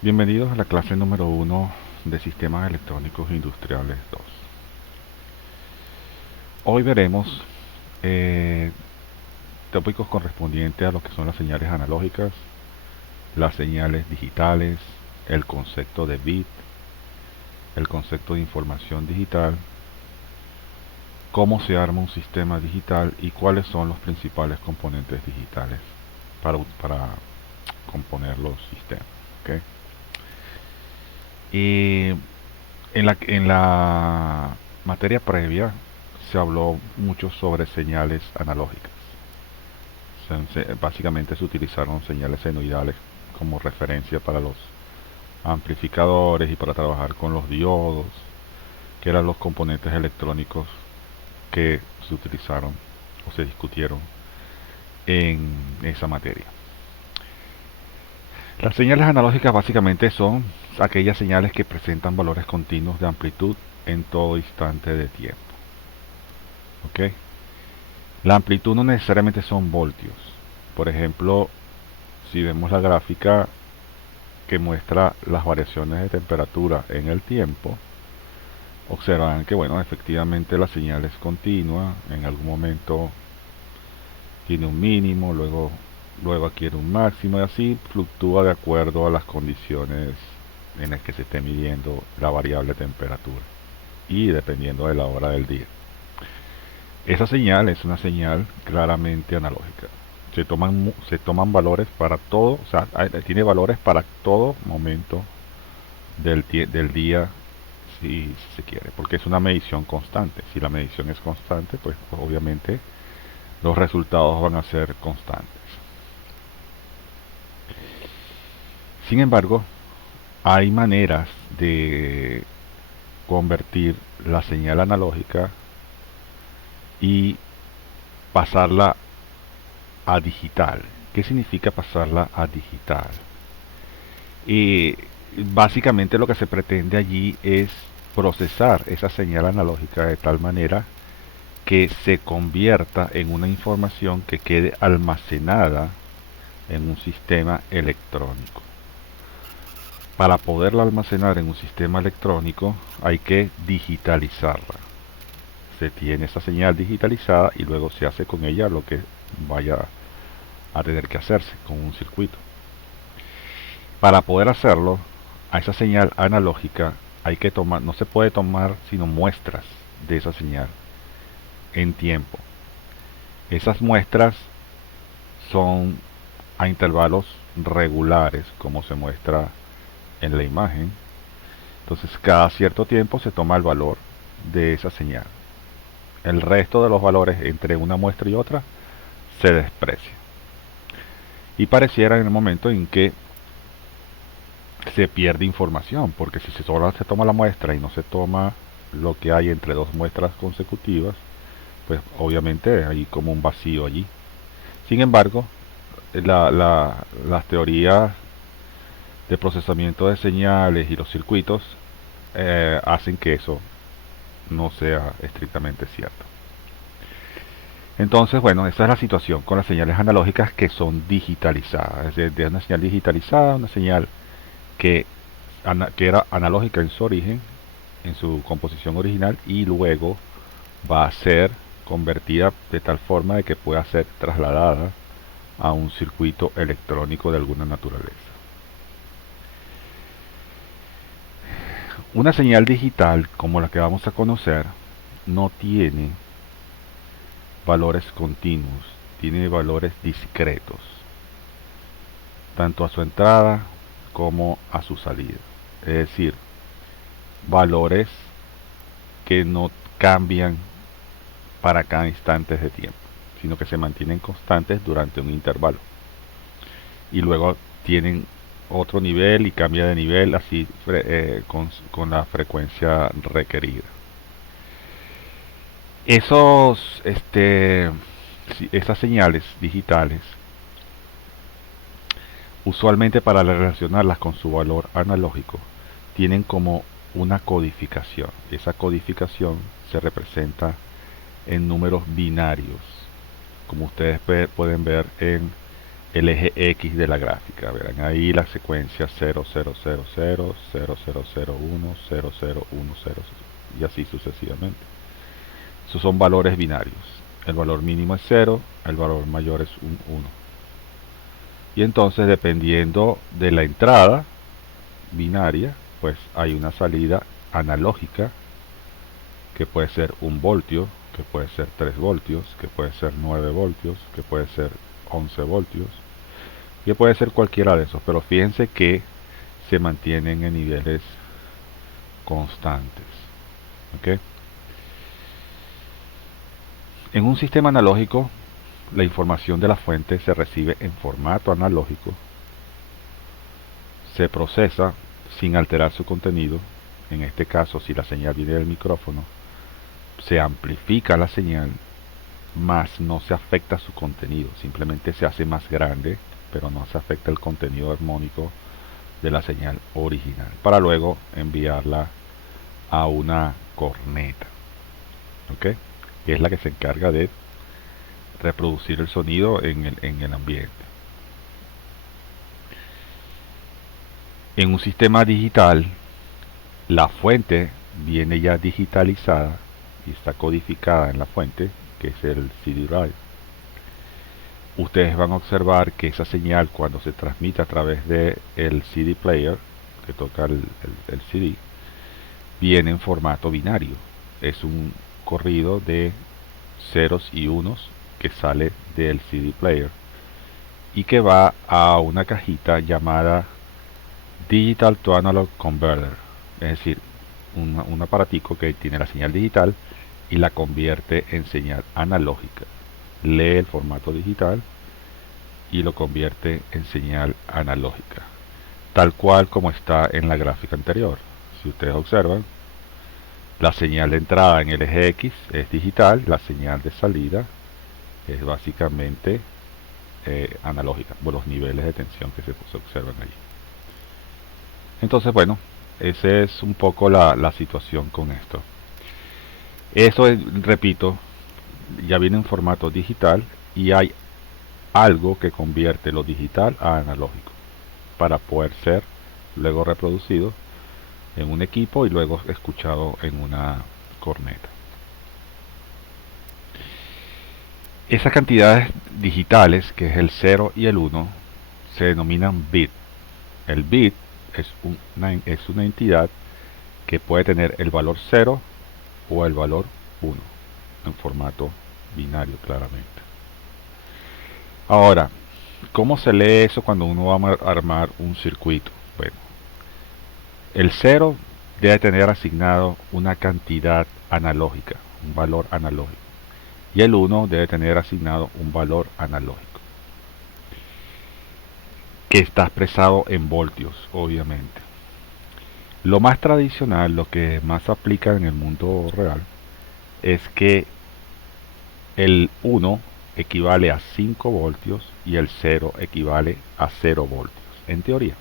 Bienvenidos a la clase número 1 de Sistemas Electrónicos Industriales 2. Hoy veremos eh, tópicos correspondientes a lo que son las señales analógicas, las señales digitales, el concepto de bit, el concepto de información digital, cómo se arma un sistema digital y cuáles son los principales componentes digitales para componer los sistemas. ¿Ok? Y en la materia previa se habló mucho sobre señales analógicas. Básicamente se utilizaron señales senoidales como referencia para los amplificadores y para trabajar con los diodos, que eran los componentes electrónicos que se utilizaron o se discutieron en esa materia. Las señales analógicas básicamente son aquellas señales que presentan valores continuos de amplitud en todo instante de tiempo. ¿Ok? La amplitud no necesariamente son voltios. Por ejemplo, si vemos la gráfica que muestra las variaciones de temperatura en el tiempo, observan que, bueno, efectivamente la señal es continua, en algún momento tiene un mínimo, luego adquiere un máximo y así fluctúa de acuerdo a las condiciones en las que se esté midiendo la variable temperatura y dependiendo de la hora del día. Esa señal es una señal claramente analógica. Se toman valores para todo, o sea, tiene valores para todo momento del día, si se quiere, porque es una medición constante. Si la medición es constante, pues obviamente los resultados van a ser constantes. Sin embargo, hay maneras de convertir la señal analógica y pasarla a digital. ¿Qué significa pasarla a digital? Y básicamente lo que se pretende allí es procesar esa señal analógica de tal manera que se convierta en una información que quede almacenada en un sistema electrónico. Para poderla almacenar en un sistema electrónico hay que digitalizarla. Se tiene esa señal digitalizada y luego se hace con ella lo que vaya a tener que hacerse con un circuito. Para poder hacerlo, a esa señal analógica hay que tomar, no se puede tomar sino muestras de esa señal en tiempo. Esas muestras son a intervalos regulares, como se muestra en la imagen. Entonces, cada cierto tiempo se toma el valor de esa señal. El resto de los valores entre una muestra y otra se desprecia. Y pareciera en el momento en que se pierde información, porque si se solo se toma la muestra y no se toma lo que hay entre dos muestras consecutivas, pues obviamente hay como un vacío allí. Sin embargo, las teorías de procesamiento de señales y los circuitos hacen que eso no sea estrictamente cierto. Entonces, bueno, esa es la situación con las señales analógicas que son digitalizadas. Es decir, de una señal digitalizada, una señal que, que era analógica en su origen, en su composición original, y luego va a ser convertida de tal forma de que pueda ser trasladada a un circuito electrónico de alguna naturaleza. Una señal digital como la que vamos a conocer no tiene valores continuos, tiene valores discretos, tanto a su entrada como a su salida. Es decir, valores que no cambian para cada instante de tiempo, sino que se mantienen constantes durante un intervalo. Y luego tienen otro nivel y cambia de nivel así con la frecuencia requerida. Esas señales digitales, usualmente para relacionarlas con su valor analógico, tienen como una codificación. Esa codificación se representa en números binarios, como ustedes pueden ver en el eje X de la gráfica. Verán ahí la secuencia 0000, 0001, 0010 y así sucesivamente. Esos son valores binarios. El valor mínimo es 0, el valor mayor es un 1. Y entonces, dependiendo de la entrada binaria, pues hay una salida analógica que puede ser 1 voltio, que puede ser 3 voltios, que puede ser 9 voltios, que puede ser 11 voltios, que puede ser cualquiera de esos, pero fíjense que se mantienen en niveles constantes. ¿Okay? En un sistema analógico, la información de la fuente se recibe en formato analógico, se procesa sin alterar su contenido. En este caso, si la señal viene del micrófono, se amplifica la señal, más no se afecta su contenido, simplemente se hace más grande, pero no se afecta el contenido armónico de la señal original, para luego enviarla a una corneta, ¿ok? Que es la que se encarga de reproducir el sonido en el ambiente. En un sistema digital, la fuente viene ya digitalizada y está codificada en la fuente, que es el CD drive. Ustedes van a observar que esa señal, cuando se transmite a través del CD player, que toca el CD, viene en formato binario. Es un corrido de ceros y unos que sale del CD player y que va a una cajita llamada Digital to Analog Converter, es decir, un aparatico que tiene la señal digital y la convierte en señal analógica. Lee el formato digital y lo convierte en señal analógica, tal cual como está en la gráfica anterior. Si ustedes observan, la señal de entrada en el eje X es digital, la señal de salida es básicamente analógica, por los niveles de tensión que se observan allí. Entonces, bueno, esa es un poco la situación con esto. Eso es, repito, ya viene en formato digital y hay algo que convierte lo digital a analógico para poder ser luego reproducido en un equipo y luego escuchado en una corneta. Esas cantidades digitales, que es el 0 y el 1, se denominan bit. El bit es una entidad que puede tener el valor 0 o el valor 1 en formato binario, claramente. Ahora, ¿cómo se lee eso cuando uno va a armar un circuito? Bueno, el 0 debe tener asignado una cantidad analógica, un valor analógico. Y el 1 debe tener asignado un valor analógico, que está expresado en voltios, obviamente. Lo más tradicional, lo que más se aplica en el mundo real, es que el 1 equivale a 5 voltios y el 0 equivale a 0 voltios, en teoría.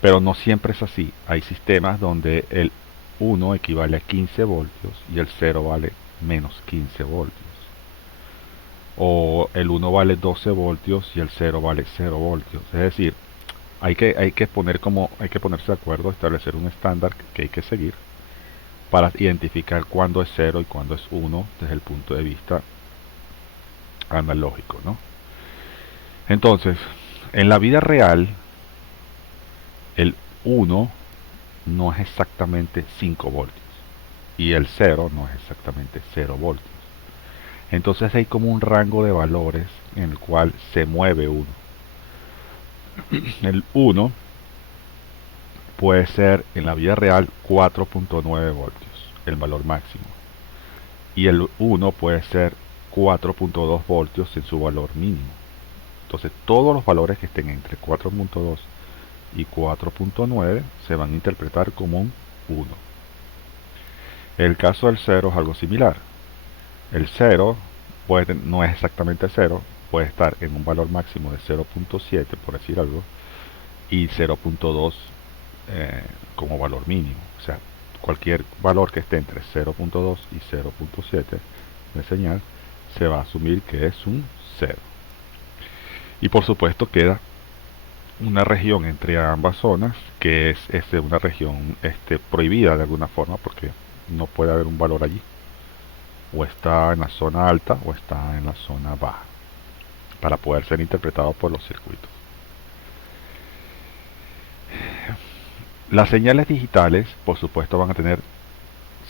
Pero no siempre es así. Hay sistemas donde el 1 equivale a 15 voltios y el 0 vale menos 15 voltios. O el 1 vale 12 voltios y el 0 vale 0 voltios. Es decir, hay que ponerse de acuerdo, establecer un estándar que hay que seguir para identificar cuándo es 0 y cuándo es 1 desde el punto de vista analógico, ¿no? Entonces, en la vida real, el 1 no es exactamente 5 voltios y el 0 no es exactamente 0 voltios. Entonces hay como un rango de valores en el cual se mueve uno. El 1 puede ser en la vida real 4.9 voltios, el valor máximo. Y el 1 puede ser 4.2 voltios en su valor mínimo. Entonces todos los valores que estén entre 4.2 y 4.9 se van a interpretar como un 1. El caso del 0 es algo similar. El 0 no es exactamente 0, puede estar en un valor máximo de 0.7, por decir algo, y 0.2 como valor mínimo. O sea, cualquier valor que esté entre 0.2 y 0.7 de señal se va a asumir que es un 0. Y por supuesto queda una región entre ambas zonas que es una región prohibida de alguna forma porque no puede haber un valor allí. O está en la zona alta o está en la zona baja para poder ser interpretado por los circuitos. Las señales digitales, por supuesto, van a tener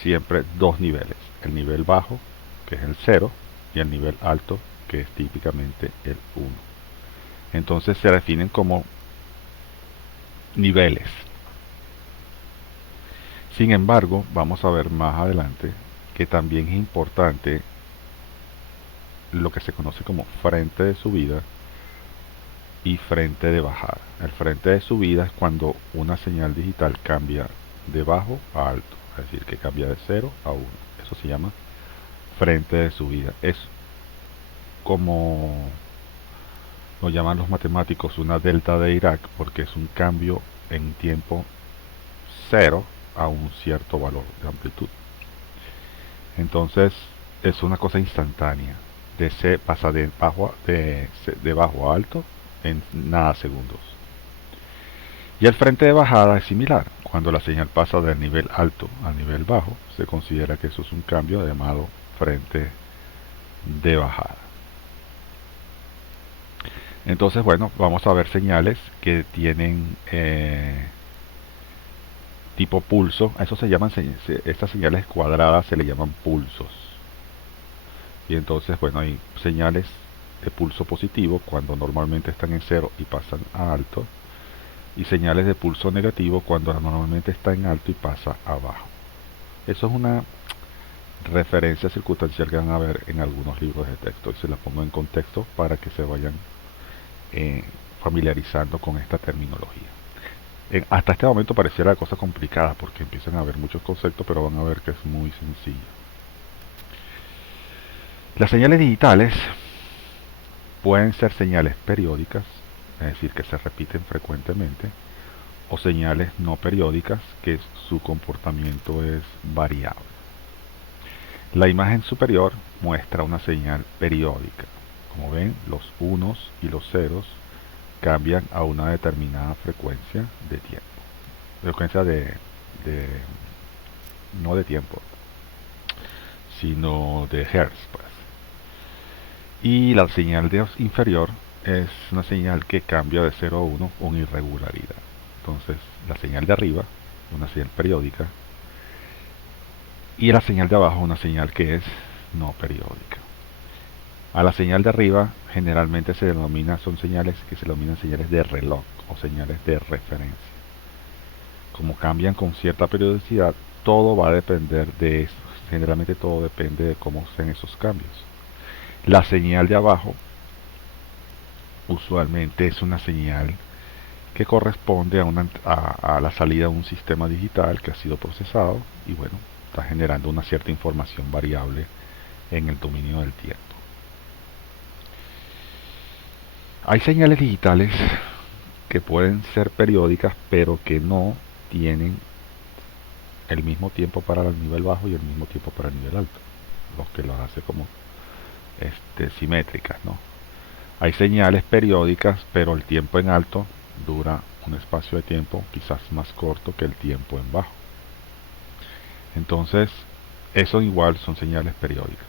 siempre dos niveles. El nivel bajo, que es el 0, y el nivel alto, que es típicamente el 1. Entonces se definen como niveles. Sin embargo, vamos a ver más adelante que también es importante lo que se conoce como frente de subida y frente de bajada. El frente de subida es cuando una señal digital cambia de bajo a alto, es decir, que cambia de 0 a 1. Eso se llama frente de subida. Es como lo llaman los matemáticos una delta de Dirac, porque es un cambio en tiempo cero a un cierto valor de amplitud. Entonces es una cosa instantánea. Pasa de bajo a alto en nada segundos. Y el frente de bajada es similar. Cuando la señal pasa del nivel alto al nivel bajo, se considera que eso es un cambio llamado frente de bajada. Entonces, bueno, vamos a ver señales que tienen tipo pulso. A eso se llaman, estas señales cuadradas se le llaman pulsos. Y entonces, bueno, hay señales de pulso positivo cuando normalmente están en cero y pasan a alto. Y señales de pulso negativo cuando normalmente está en alto y pasa a bajo. Eso es una referencia circunstancial que van a ver en algunos libros de texto. Y se las pongo en contexto para que se vayan familiarizando con esta terminología. Hasta este momento pareciera la cosa complicada porque empiezan a haber muchos conceptos, pero van a ver que es muy sencillo. Las señales digitales pueden ser señales periódicas, es decir, que se repiten frecuentemente, o señales no periódicas, que su comportamiento es variable. La imagen superior muestra una señal periódica. Como ven, los unos y los ceros cambian a una determinada frecuencia de tiempo. Frecuencia de no de tiempo, sino de hertz, pues. Y la señal inferior es una señal que cambia de 0 a 1 con irregularidad. Entonces, la señal de arriba, una señal periódica, y la señal de abajo, una señal que es no periódica. A la señal de arriba generalmente son señales que se denominan señales de reloj o señales de referencia. Como cambian con cierta periodicidad, todo va a depender de eso. Generalmente todo depende de cómo sean esos cambios. La señal de abajo usualmente es una señal que corresponde a la salida de un sistema digital que ha sido procesado y bueno, está generando una cierta información variable en el dominio del tiempo. Hay señales digitales que pueden ser periódicas pero que no tienen el mismo tiempo para el nivel bajo y el mismo tiempo para el nivel alto, los que lo hace como simétricas, ¿no? Hay señales periódicas, pero el tiempo en alto dura un espacio de tiempo quizás más corto que el tiempo en bajo. Entonces, eso igual son señales periódicas.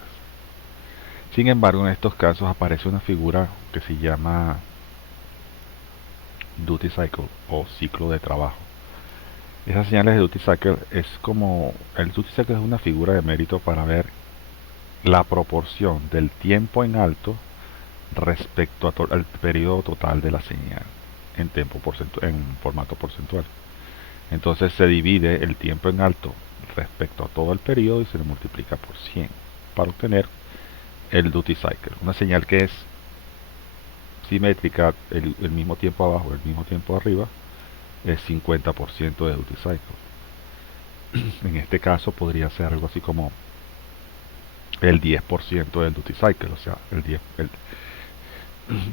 Sin embargo, en estos casos aparece una figura que se llama duty cycle o ciclo de trabajo. Esas señales de duty cycle el duty cycle es una figura de mérito para ver la proporción del tiempo en alto respecto al periodo total de la señal en formato porcentual. Entonces se divide el tiempo en alto respecto a todo el periodo y se le multiplica por 100 para obtener el duty cycle. Una señal que es simétrica, el mismo tiempo abajo, el mismo tiempo arriba, es 50% de duty cycle. En este caso podría ser algo así como el 10% del duty cycle, o sea,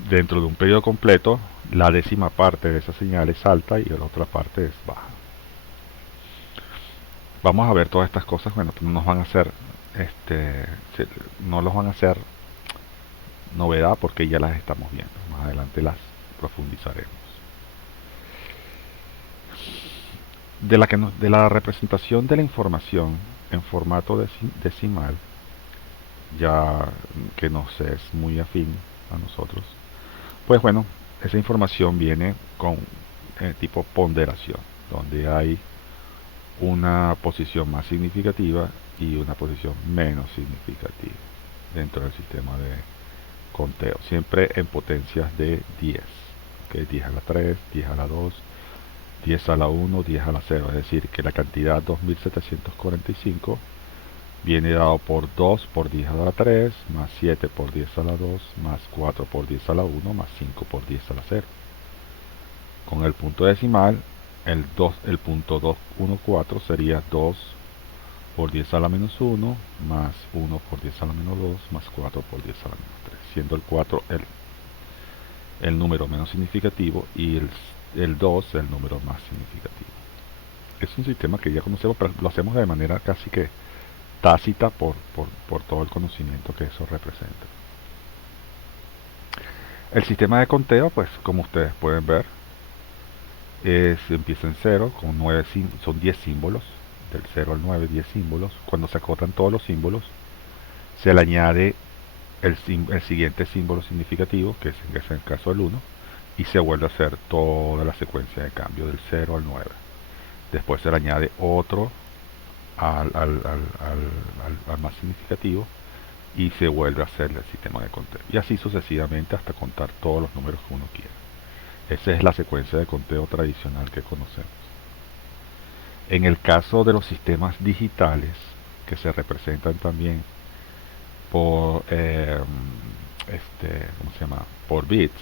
dentro de un periodo completo, la décima parte de esa señal es alta y la otra parte es baja. Vamos a ver todas estas cosas, bueno, no nos van a hacer, no los van a hacer novedad porque ya las estamos viendo. Más adelante las profundizaremos. De la representación de la información en formato decimal, ya que nos es muy afín a nosotros, pues bueno, esa información viene con tipo ponderación, donde hay una posición más significativa y una posición menos significativa dentro del sistema de conteo, siempre en potencias de 10, ¿okay? 10 a la 3, 10 a la 2, 10 a la 1, 10 a la 0, es decir, que la cantidad 2745 viene dado por 2 por 10 a la 3, más 7 por 10 a la 2, más 4 por 10 a la 1, más 5 por 10 a la 0. Con el punto decimal, el punto 214 sería 2 por 10 a la menos 1, más 1 por 10 a la menos 2, más 4 por 10 a la menos 3, siendo el 4 el número menos significativo y el 2 el número más significativo. Es un sistema que ya conocemos, pero lo hacemos de manera casi que tácita por todo el conocimiento que eso representa. El sistema de conteo, pues como ustedes pueden ver, empieza en 0, con 9, son 10 símbolos, del 0 al 9, 10 símbolos. Cuando se acotan todos los símbolos, se le añade el siguiente símbolo significativo, que es el caso del 1, y se vuelve a hacer toda la secuencia de cambio del 0 al 9. Después se le añade otro al más significativo y se vuelve a hacer el sistema de conteo. Y así sucesivamente hasta contar todos los números que uno quiera. Esa es la secuencia de conteo tradicional que conocemos. En el caso de los sistemas digitales, que se representan también por, ¿cómo se llama? Por bits,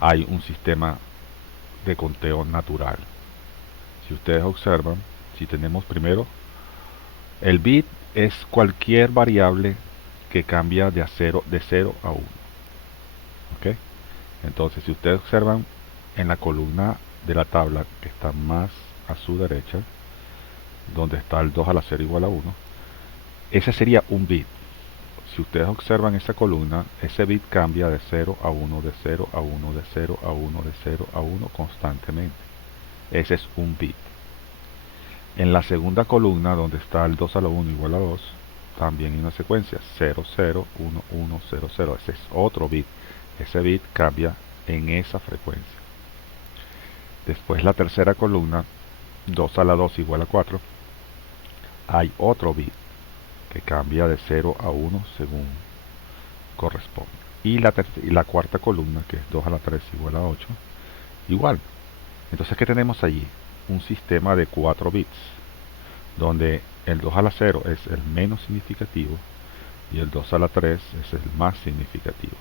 hay un sistema de conteo natural. Si ustedes observan, si tenemos primero, el bit es cualquier variable que cambia de 0 a 1. ¿Okay? Entonces, si ustedes observan en la columna de la tabla que está más a su derecha, donde está el 2 a la 0 igual a 1, ese sería un bit. Si ustedes observan esa columna, ese bit cambia de 0 a 1, de 0 a 1, de 0 a 1, de 0 a 1 constantemente. Ese es un bit. En la segunda columna, donde está el 2 a la 1 igual a 2, también hay una secuencia 0, 0, 1, 1, 0, 0. Ese es otro bit. Ese bit cambia en esa frecuencia. Después la tercera columna, 2 a la 2 igual a 4, hay otro bit que cambia de 0 a 1 según corresponde. Y la cuarta columna, que es 2 a la 3 igual a 8, igual. Entonces, ¿qué tenemos allí? Un sistema de 4 bits, donde el 2 a la 0 es el menos significativo y el 2 a la 3 es el más significativo,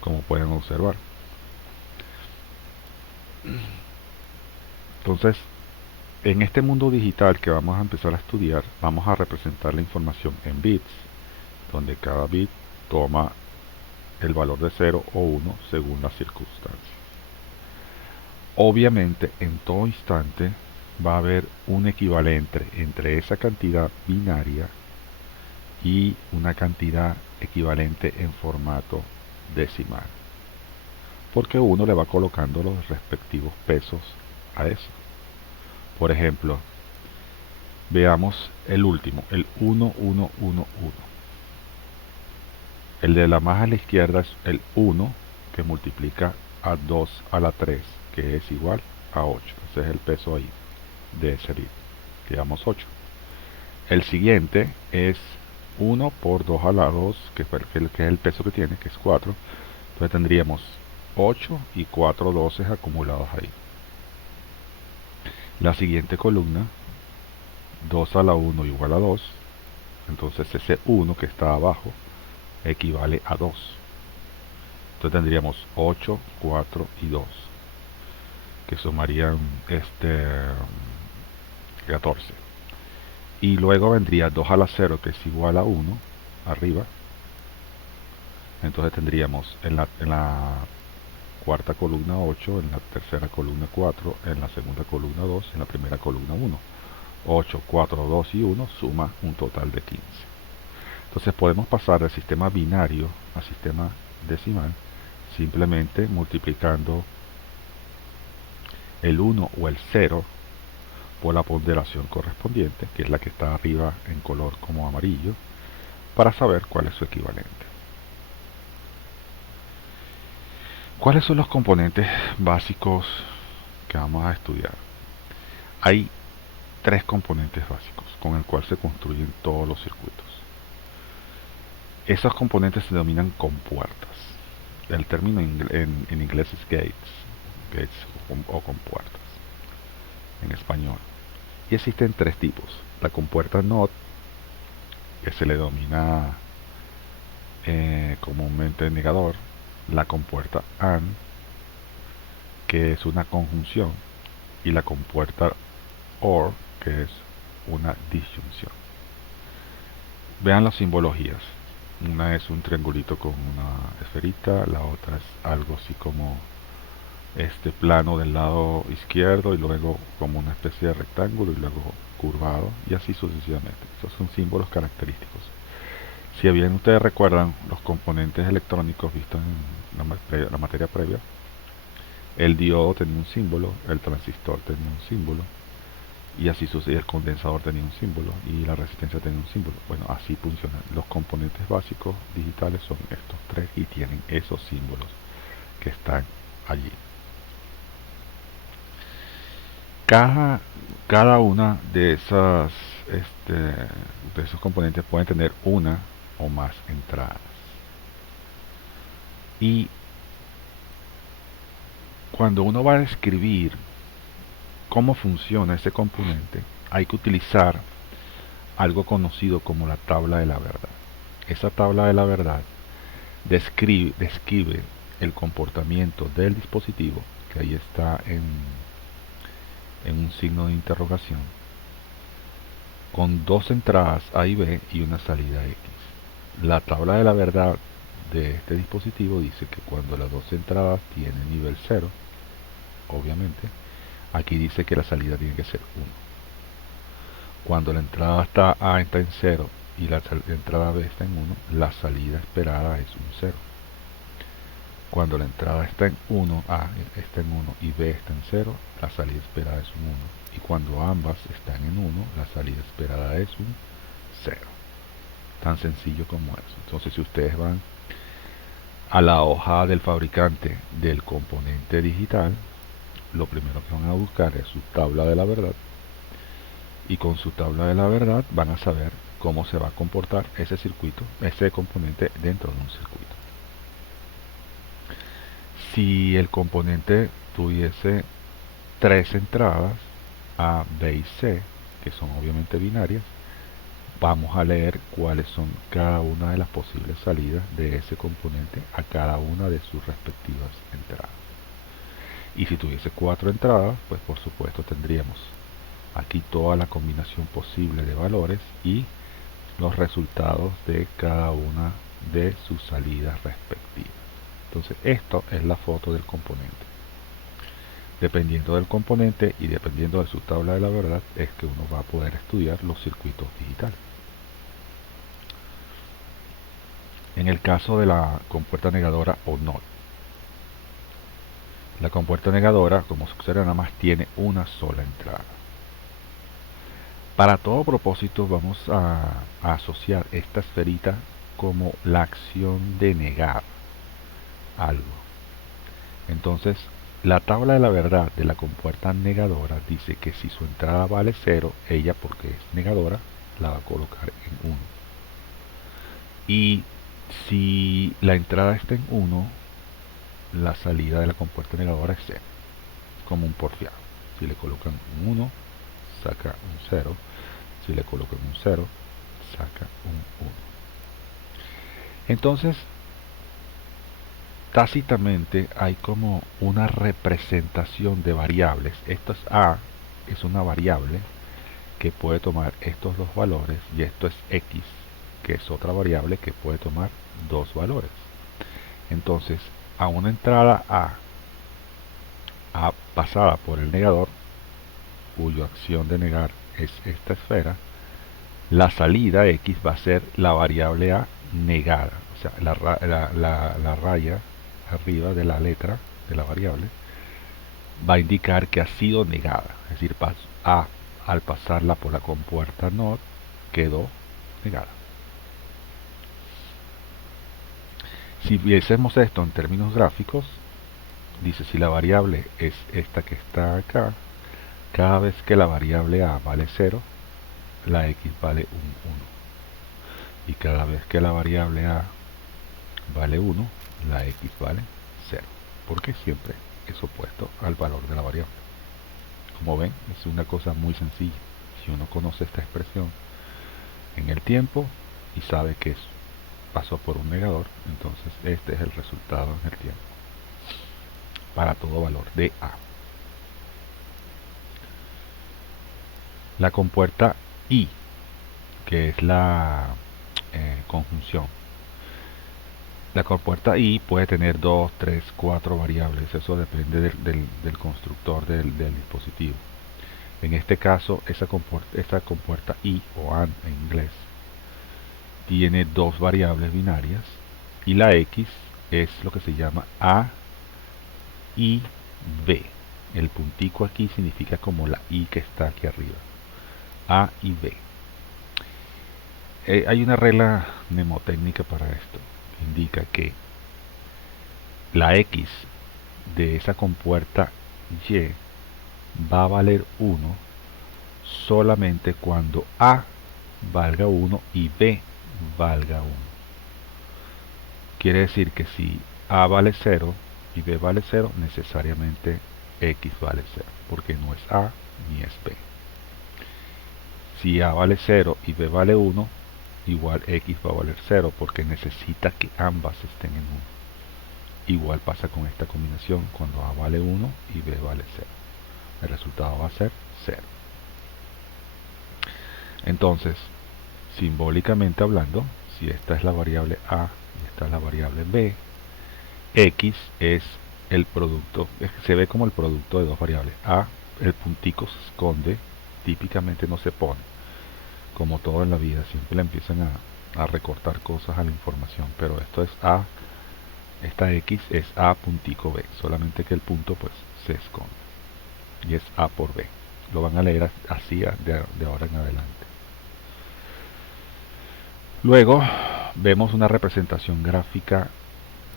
como pueden observar. Entonces, en este mundo digital que vamos a empezar a estudiar, vamos a representar la información en bits, donde cada bit toma el valor de 0 o 1 según las circunstancias. Obviamente, en todo instante va a haber un equivalente entre esa cantidad binaria y una cantidad equivalente en formato decimal, porque uno le va colocando los respectivos pesos a eso. Por ejemplo, veamos el último, el 1111. El de la más a la izquierda es el 1, que multiplica a 2 a la 3, que es igual a 8. Ese es el peso ahí de ese bit. Digamos 8. El siguiente es 1 por 2 a la 2, que es el peso que tiene, que es 4. Entonces tendríamos 8 y 4 doces acumulados ahí. La siguiente columna, 2 a la 1 igual a 2. Entonces ese 1 que está abajo equivale a 2. Entonces tendríamos 8, 4 y 2, que sumarían 14. Y luego vendría 2 a la 0, que es igual a 1, arriba. Entonces tendríamos en la cuarta columna 8, en la tercera columna 4, en la segunda columna 2, en la primera columna 1. 8, 4, 2 y 1 suma un total de 15. Entonces podemos pasar del sistema binario al sistema decimal simplemente multiplicando el 1 o el 0 por la ponderación correspondiente, que es la que está arriba en color como amarillo, para saber cuál es su equivalente. ¿Cuáles son los componentes básicos que vamos a estudiar? Hay tres componentes básicos con el cual se construyen todos los circuitos. Esos componentes se denominan compuertas. El término en inglés es gates o compuertas en español. Y existen tres tipos. La compuerta NOT, que se le denomina comúnmente negador. La compuerta AND, que es una conjunción. Y la compuerta OR, que es una disyunción. Vean las simbologías. Una es un triangulito con una esferita, la otra es algo así como este plano del lado izquierdo y luego como una especie de rectángulo y luego curvado y así sucesivamente. Estos son símbolos característicos. Si bien ustedes recuerdan los componentes electrónicos vistos en la materia previa, el diodo tenía un símbolo, el transistor tenía un símbolo y así sucede, el condensador tenía un símbolo y la resistencia tenía un símbolo. Bueno, así funcionan. Los componentes básicos digitales son estos tres y tienen esos símbolos que están allí. Cada una de esos componentes pueden tener una o más entradas. Y cuando uno va a describir cómo funciona ese componente, hay que utilizar algo conocido como la tabla de la verdad. Esa tabla de la verdad describe el comportamiento del dispositivo, que ahí está en un signo de interrogación, con dos entradas A y B y una salida X. La tabla de la verdad de este dispositivo dice que cuando las dos entradas tienen nivel 0, obviamente, aquí dice que la salida tiene que ser 1. Cuando la entrada A está en 0 y la entrada B está en 1, la salida esperada es un 0. Cuando la entrada está en 1, A está en 1 y B está en 0, la salida esperada es un 1. Y cuando ambas están en 1, la salida esperada es un 0. Tan sencillo como eso. Entonces, si ustedes van a la hoja del fabricante del componente digital, lo primero que van a buscar es su tabla de la verdad. Y con su tabla de la verdad van a saber cómo se va a comportar ese circuito, ese componente dentro de un circuito. Si el componente tuviese tres entradas A, B y C, que son obviamente binarias, vamos a leer cuáles son cada una de las posibles salidas de ese componente a cada una de sus respectivas entradas. Y si tuviese cuatro entradas, pues por supuesto tendríamos aquí toda la combinación posible de valores y los resultados de cada una de sus salidas respectivas. Entonces esto es la foto del componente. Dependiendo del componente y dependiendo de su tabla de la verdad es que uno va a poder estudiar los circuitos digitales. En el caso de la compuerta negadora o NOT, la compuerta negadora, como sucede, nada más tiene una sola entrada. Para todo propósito vamos a asociar esta esferita como la acción de negar algo. Entonces, la tabla de la verdad de la compuerta negadora dice que si su entrada vale 0, ella, porque es negadora, la va a colocar en 1. Y si la entrada está en 1, la salida de la compuerta negadora es 0, como un porfiado. Si le colocan un 1, saca un 0. Si le colocan un 0, saca un 1. Entonces, tácitamente hay como una representación de variables. Esto es A, es una variable que puede tomar estos dos valores, y esto es X, que es otra variable que puede tomar dos valores. Entonces, a una entrada A pasada por el negador, cuya acción de negar es esta esfera, La salida X va a ser la variable A negada, o sea, la raya arriba de la letra de la variable va a indicar que ha sido negada, es decir, A al pasarla por la compuerta NOT quedó negada. Si viésemos esto en términos gráficos, dice si la variable es esta que está acá, cada vez que la variable A vale 0, la X vale un 1. Y cada vez que la variable A vale 1, la X vale 0. Porque siempre es opuesto al valor de la variable. Como ven, es una cosa muy sencilla. Si uno conoce esta expresión en el tiempo y sabe que pasó por un negador, entonces este es el resultado en el tiempo para todo valor de A. La compuerta I, que es la conjunción. La compuerta I puede tener 2, 3, 4 variables, eso depende del constructor del dispositivo. En este caso, esa compuerta I, o AND en inglés, tiene dos variables binarias y la X es lo que se llama A, I, B. El puntico aquí significa como la I que está aquí arriba. A y B. Hay una regla mnemotécnica para esto. Indica que la X de esa compuerta Y va a valer 1 solamente cuando A valga 1 y B valga 1. Quiere decir que si A vale 0 y B vale 0, necesariamente X vale 0, porque no es A ni es B. Si A vale 0 y B vale 1, igual X va a valer 0, porque necesita que ambas estén en 1. Igual pasa con esta combinación, cuando A vale 1 y B vale 0. El resultado va a ser 0. Entonces, simbólicamente hablando, si esta es la variable A y esta es la variable B, X es el producto, se ve como el producto de dos variables. A, el puntico se esconde, típicamente no se pone, como todo en la vida, siempre le empiezan a recortar cosas a la información, pero esto es A, esta X es A puntico B, solamente que el punto pues se esconde, y es A por B. Lo van a leer así de ahora en adelante. Luego vemos una representación gráfica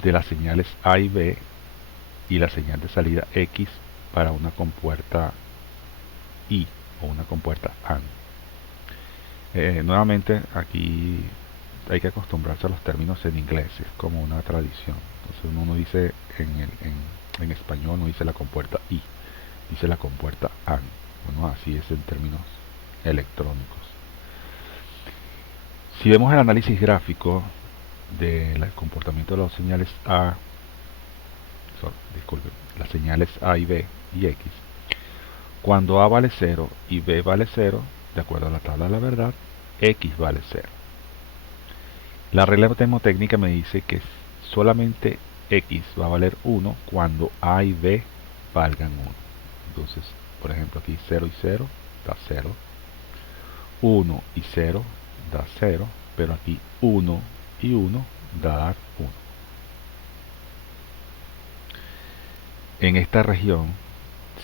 de las señales A y B y la señal de salida X para una compuerta I o una compuerta AND. Nuevamente aquí hay que acostumbrarse a los términos en inglés, es como una tradición. Entonces uno no dice en español, no dice la compuerta I, dice la compuerta AND. Bueno, así es en términos electrónicos. Si vemos el análisis gráfico del comportamiento de las señales las señales A y B y X, cuando A vale 0 y B vale 0, de acuerdo a la tabla de la verdad, X vale 0. La regla mnemotécnica me dice que solamente X va a valer 1 cuando A y B valgan 1. Entonces, por ejemplo, aquí 0 y 0 da 0. 1 y 0 da 0, pero aquí 1 y 1 da 1. En esta región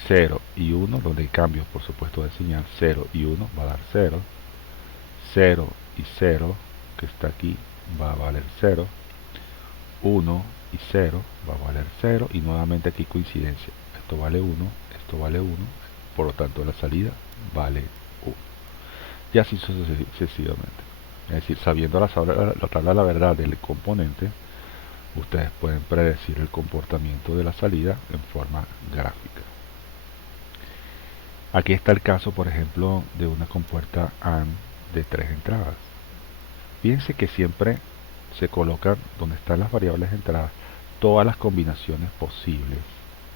0 y 1, donde hay cambios por supuesto de señal, 0 y 1 va a dar 0, 0 y 0 que está aquí va a valer 0, 1 y 0 va a valer 0, y nuevamente aquí coincidencia, esto vale 1, esto vale 1, por lo tanto la salida vale 1, y así sucesivamente. Es decir, sabiendo la tabla de la verdad del componente, ustedes pueden predecir el comportamiento de la salida en forma gráfica. Aquí está el caso, por ejemplo, de una compuerta AND de 3 entradas. Fíjense que siempre se colocan donde están las variables de entrada todas las combinaciones posibles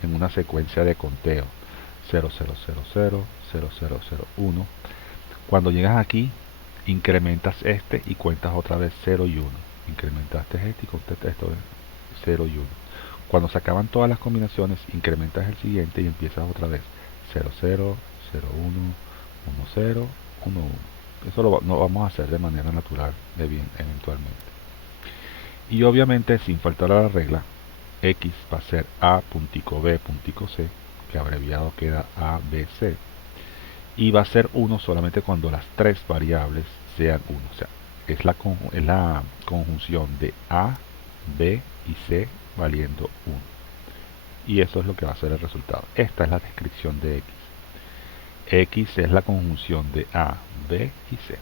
en una secuencia de conteo 0000, 0001. Cuando llegas aquí, incrementas este y cuentas otra vez 0 y 1. Incrementaste este y cuentas esto 0 y 1. Cuando se acaban todas las combinaciones, incrementas el siguiente y empiezas otra vez 00, 01, 10, 11. Eso lo vamos a hacer de manera natural eventualmente. Y obviamente, sin faltar a la regla, x va a ser a puntico b puntico c, que abreviado queda ABC, y va a ser 1 solamente cuando las tres variables sean 1. O sea, es la conjunción de a, b y c valiendo 1. Y eso es lo que va a ser el resultado. Esta es la descripción de x. X es la conjunción de a, b y c.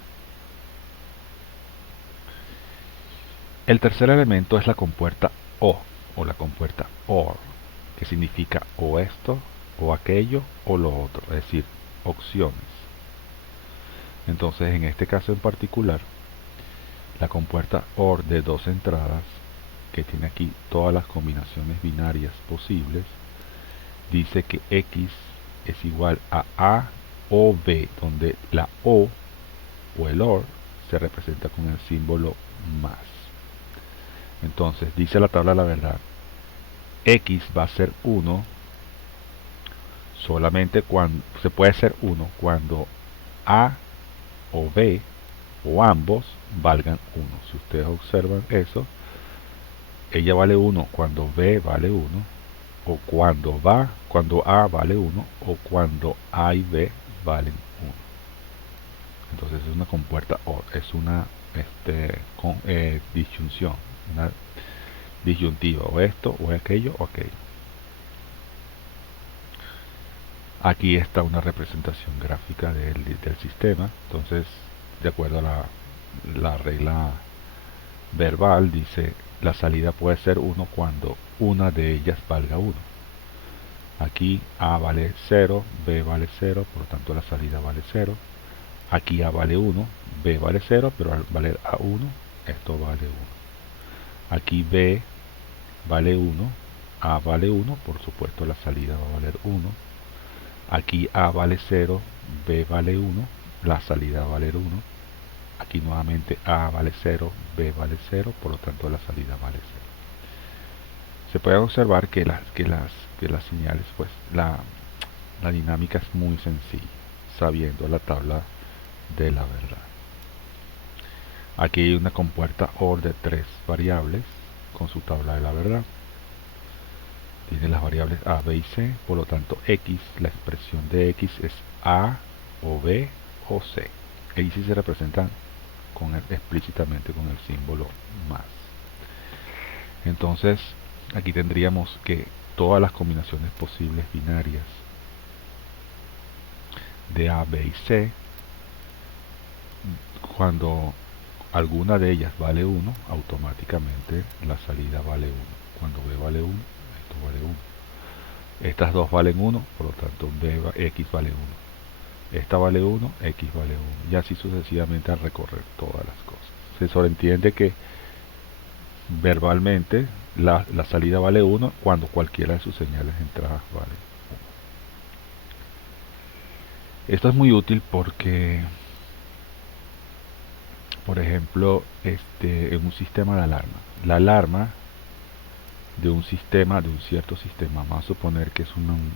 El tercer elemento es la compuerta o la compuerta OR, que significa o esto, o aquello, o lo otro, es decir, opciones. Entonces, en este caso en particular, la compuerta OR de dos entradas, que tiene aquí todas las combinaciones binarias posibles, dice que X es igual a o B, donde la O o el OR se representa con el símbolo más. Entonces, dice la tabla de la verdad, X va a ser 1 solamente cuando se puede ser 1 cuando A o B o ambos valgan 1. Si ustedes observan eso, ella vale 1 cuando B vale 1, o cuando A vale 1, o cuando A y B valen 1. Entonces es una compuerta OR, es una disyunción, una disyuntiva, o esto, o aquello, o aquello. Aquí está una representación gráfica del sistema. Entonces, de acuerdo a la regla verbal, dice la salida puede ser 1 cuando una de ellas valga 1. Aquí A vale 0, B vale 0, por lo tanto la salida vale 0. Aquí A vale 1, B vale 0, pero al valer A1, esto vale 1. Aquí B vale 1, A vale 1, por supuesto la salida va a valer 1. Aquí A vale 0, B vale 1, la salida va a valer 1. Aquí nuevamente A vale 0, B vale 0, por lo tanto la salida vale 0. Se puede observar que las señales, pues la dinámica es muy sencilla, sabiendo la tabla de la verdad. Aquí hay una compuerta OR de tres variables con su tabla de la verdad. Tiene las variables A, B y C, por lo tanto X, la expresión de X es A o B o C. Ahí sí se representan explícitamente con el símbolo más. Entonces, aquí tendríamos que todas las combinaciones posibles binarias de A, B y C, cuando alguna de ellas vale 1, automáticamente la salida vale 1. Cuando B vale 1, esto vale 1. Estas dos valen 1, por lo tanto X vale 1. Esta vale 1, X vale 1. Y así sucesivamente al recorrer todas las cosas. Se sobreentiende que verbalmente la salida vale 1 cuando cualquiera de sus señales de entrada vale 1. Esto es muy útil porque, por ejemplo, en un sistema de alarma, la alarma de un cierto sistema, vamos a suponer que es un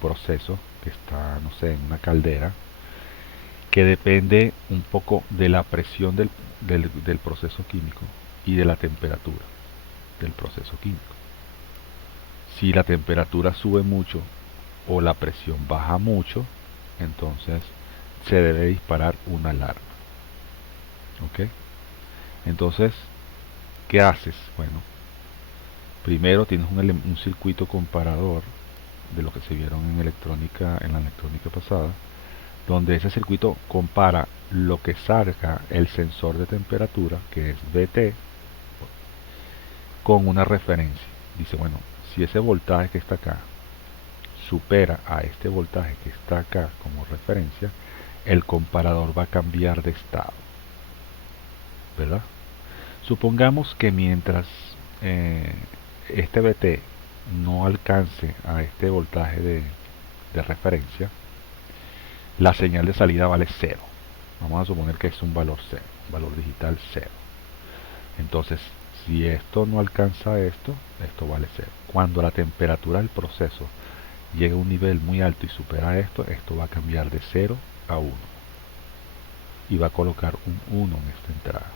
proceso que está, no sé, en una caldera, que depende un poco de la presión del proceso químico y de la temperatura del proceso químico. Si la temperatura sube mucho o la presión baja mucho, entonces se debe disparar una alarma. ¿Ok? Entonces, ¿qué haces? Bueno, primero tienes un circuito comparador de lo que se vieron en la electrónica pasada, donde ese circuito compara lo que saca el sensor de temperatura, que es VT, con una referencia. Dice, bueno, si ese voltaje que está acá supera a este voltaje que está acá como referencia, el comparador va a cambiar de estado, ¿verdad? Supongamos que mientras este VT no alcance a este voltaje de referencia, la señal de salida vale 0. Vamos a suponer que es un valor 0, un valor digital 0. Entonces, si esto no alcanza esto vale 0. Cuando la temperatura del proceso llega a un nivel muy alto y supera esto va a cambiar de 0 a 1. y va a colocar un 1 en esta entrada.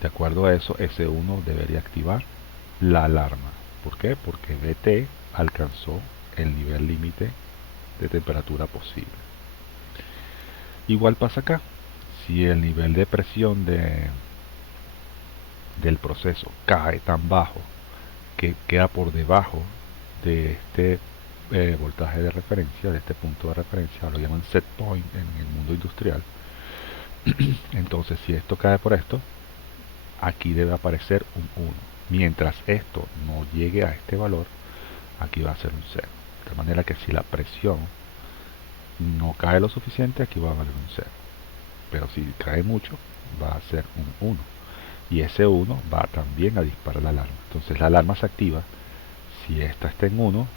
De acuerdo a eso, ese 1 debería activar la alarma. ¿Por qué? Porque BT alcanzó el nivel límite de temperatura posible. Igual pasa acá. Si el nivel de presión del proceso cae tan bajo que queda por debajo de este voltaje de referencia, de este punto de referencia, lo llaman set point en el mundo industrial. Entonces, si esto cae por esto, aquí debe aparecer un 1. Mientras esto no llegue a este valor, aquí va a ser un 0. De manera que si la presión no cae lo suficiente, aquí va a valer un 0. Pero si cae mucho, va a ser un 1. Y ese 1 va también a disparar la alarma. Entonces la alarma se activa si esta está en 1,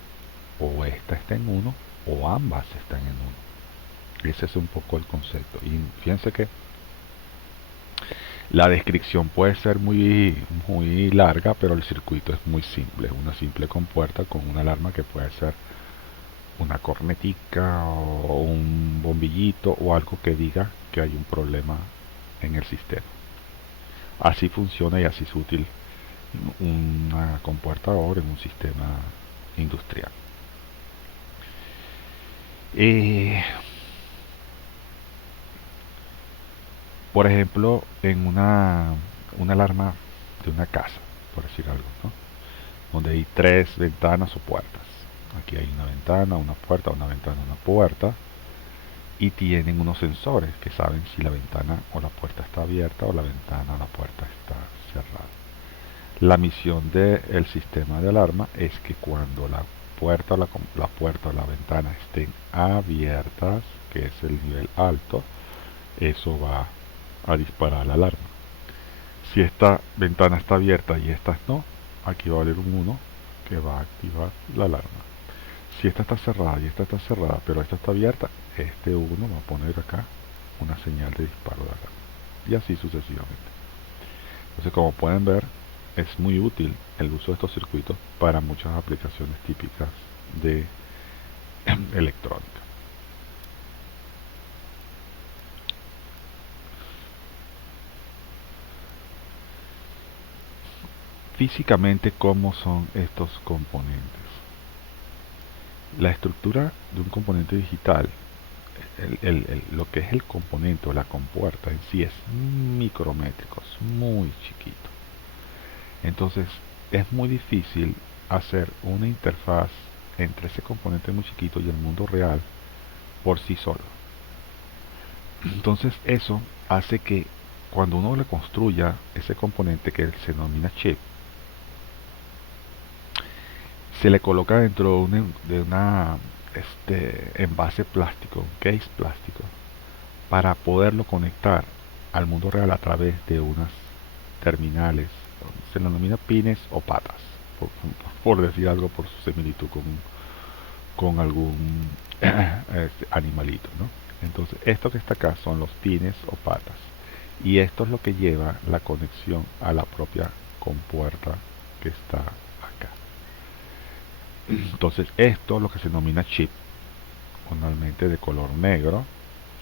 o esta está en 1, o ambas están en 1. Ese es un poco el concepto. Y fíjense que la descripción puede ser muy larga, pero el circuito es muy simple. Es una simple compuerta con una alarma que puede ser una cornetica o un bombillito o algo que diga que hay un problema en el sistema. Así funciona y así es útil una compuerta ahora en un sistema industrial. Por ejemplo, en una alarma de una casa, por decir algo, ¿no? Donde hay 3 ventanas o puertas. Aquí hay una ventana, una puerta, una ventana, una puerta. Y tienen unos sensores que saben si la ventana o la puerta está abierta o la ventana o la puerta está cerrada. La misión del sistema de alarma es que cuando la puerta o la ventana estén abiertas, que es el nivel alto, eso va a disparar la alarma. Si esta ventana está abierta y estas no, aquí va a valer un 1 que va a activar la alarma. Si esta está cerrada y esta está cerrada, pero esta está abierta, este 1 va a poner acá una señal de disparo de alarma. Y así sucesivamente. Entonces, como pueden ver, es muy útil el uso de estos circuitos para muchas aplicaciones típicas de electrónica. Físicamente, ¿cómo son estos componentes? La estructura de un componente digital, lo que es el componente o la compuerta en sí es micrométrico, es muy chiquito. Entonces es muy difícil hacer una interfaz entre ese componente muy chiquito y el mundo real por sí solo. Entonces eso hace que cuando uno le construya ese componente que se denomina chip, se le coloca dentro de una envase plástico, un case plástico, para poderlo conectar al mundo real a través de unas terminales, se le denomina pines o patas, por decir algo por su similitud con algún animalito, ¿no? Entonces esto que está acá son los pines o patas, y esto es lo que lleva la conexión a la propia compuerta que está acá. Entonces esto es lo que se denomina chip, normalmente de color negro,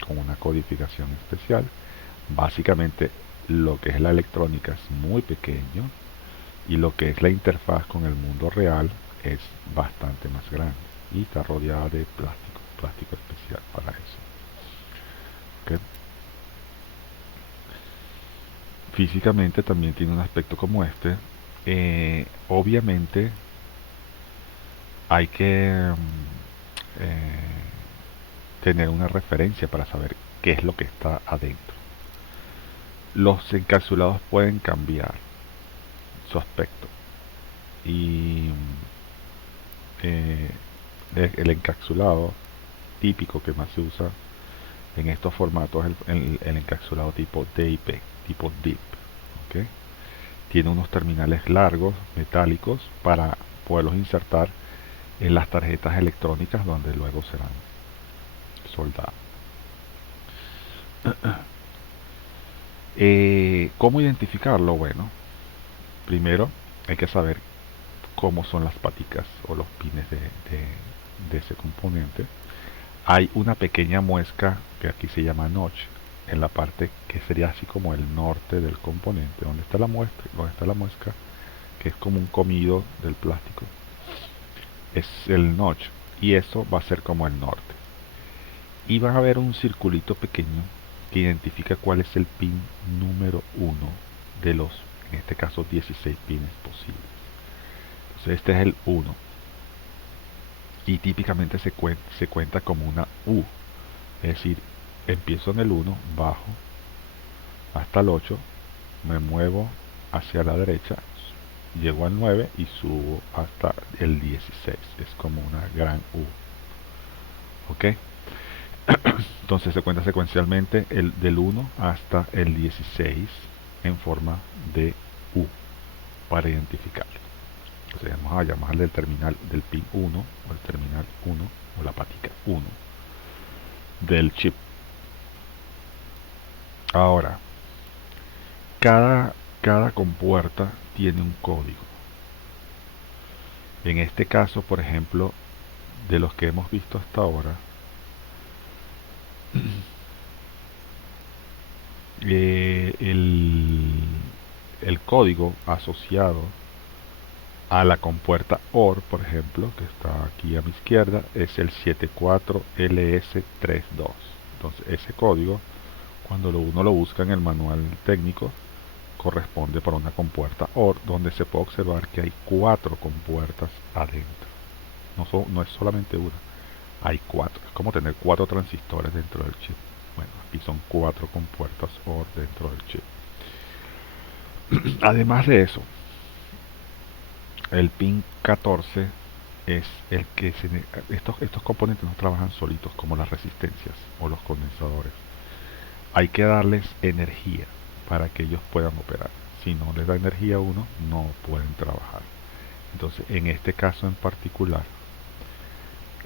con una codificación especial. Básicamente lo que es la electrónica es muy pequeño y lo que es la interfaz con el mundo real es bastante más grande y está rodeada de plástico especial para eso. ¿Okay? Físicamente también tiene un aspecto como este. Obviamente hay que tener una referencia para saber qué es lo que está adentro. Los encapsulados pueden cambiar su aspecto y eh, el encapsulado típico que más se usa en estos formatos es el encapsulado tipo DIP, tipo DIP. ¿Okay? Tiene unos terminales largos, metálicos, para poderlos insertar en las tarjetas electrónicas donde luego serán soldados. ¿Cómo identificarlo? Bueno, primero hay que saber cómo son las paticas o los pines de ese componente. Hay una pequeña muesca que aquí se llama notch, en la parte que sería así como el norte del componente, donde está la muesca, que es como un comido del plástico, es el notch, y eso va a ser como el norte. Y va a haber un circulito pequeño que identifica cuál es el pin número uno de los, en este caso, 16 pines posibles. Entonces este es el 1 y típicamente se cuenta como una U, es decir, empiezo en el 1, bajo hasta el 8, me muevo hacia la derecha, llego al 9 y subo hasta el 16. Es como una gran U. ¿Ok? Entonces se cuenta secuencialmente del 1 hasta el 16 en forma de U para identificarlo. Entonces vamos a llamarle el terminal del pin 1 o el terminal 1 o la patica 1 del chip. Ahora, cada compuerta tiene un código. En este caso, por ejemplo, de los que hemos visto hasta ahora, el código asociado a la compuerta OR, por ejemplo, que está aquí a mi izquierda, es el 74LS32. Entonces, ese código, cuando uno lo busca en el manual técnico, corresponde para una compuerta OR, donde se puede observar que hay 4 compuertas adentro. No es solamente una, hay 4. Es como tener 4 transistores dentro del chip. Bueno, aquí son 4 compuertas OR dentro del chip. Además de eso, el pin 14 es el que estos componentes no trabajan solitos como las resistencias o los condensadores. Hay que darles energía para que ellos puedan operar. Si no les da energía a uno, no pueden trabajar. Entonces, en este caso en particular,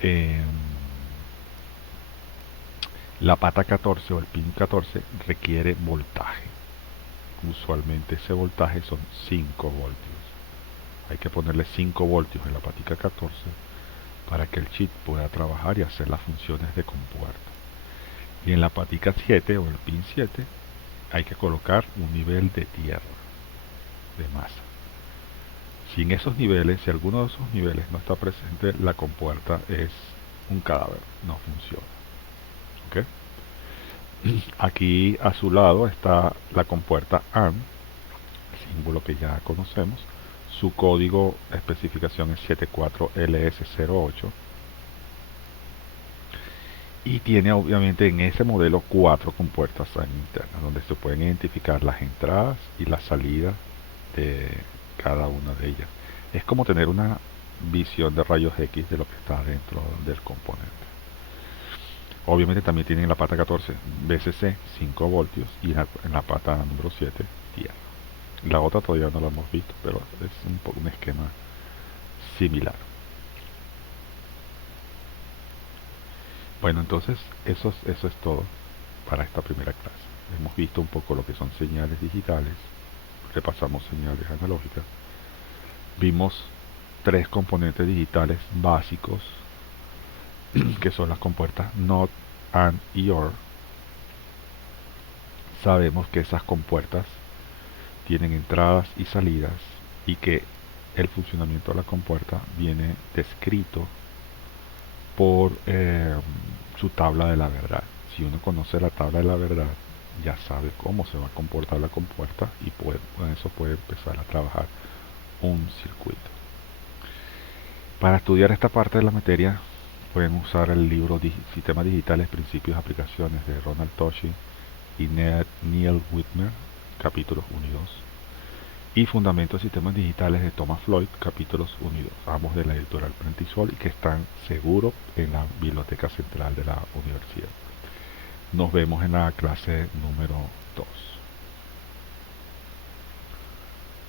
eh, la pata 14 o el pin 14 requiere voltaje. Usualmente ese voltaje son 5 voltios. Hay que ponerle 5 voltios en la patica 14 para que el chip pueda trabajar y hacer las funciones de compuerta. Y en la patica 7 o el pin 7 hay que colocar un nivel de tierra, de masa. Si esos niveles, si alguno de esos niveles no está presente, la compuerta es un cadáver, no funciona. ¿Okay? Aquí a su lado está la compuerta ARM, símbolo que ya conocemos. Su código especificación es 74LS08 y tiene obviamente en ese modelo 4 compuertas internas donde se pueden identificar las entradas y las salidas de cada una de ellas. Es como tener una visión de rayos X de lo que está dentro del componente. Obviamente también tienen en la pata 14 VCC 5 voltios y en la pata número 7 tierra. La otra todavía no la hemos visto, pero es un esquema similar. Bueno, entonces eso es todo para esta primera clase. Hemos visto un poco lo que son señales digitales, repasamos señales analógicas, vimos 3 componentes digitales básicos que son las compuertas NOT, AND y OR. Sabemos que esas compuertas tienen entradas y salidas y que el funcionamiento de la compuerta viene descrito por su tabla de la verdad. Si uno conoce la tabla de la verdad, ya sabe cómo se va a comportar la compuerta y con eso puede empezar a trabajar un circuito. Para estudiar esta parte de la materia, pueden usar el libro Sistemas Digitales, Principios y Aplicaciones de Ronald Toshi y Neil Whitmer, capítulos 1 y 2, y Fundamentos de Sistemas Digitales de Thomas Floyd, capítulos 1 y 2, ambos de la editorial Prentisol y que están seguros en la biblioteca central de la universidad. Nos vemos en la clase número 2.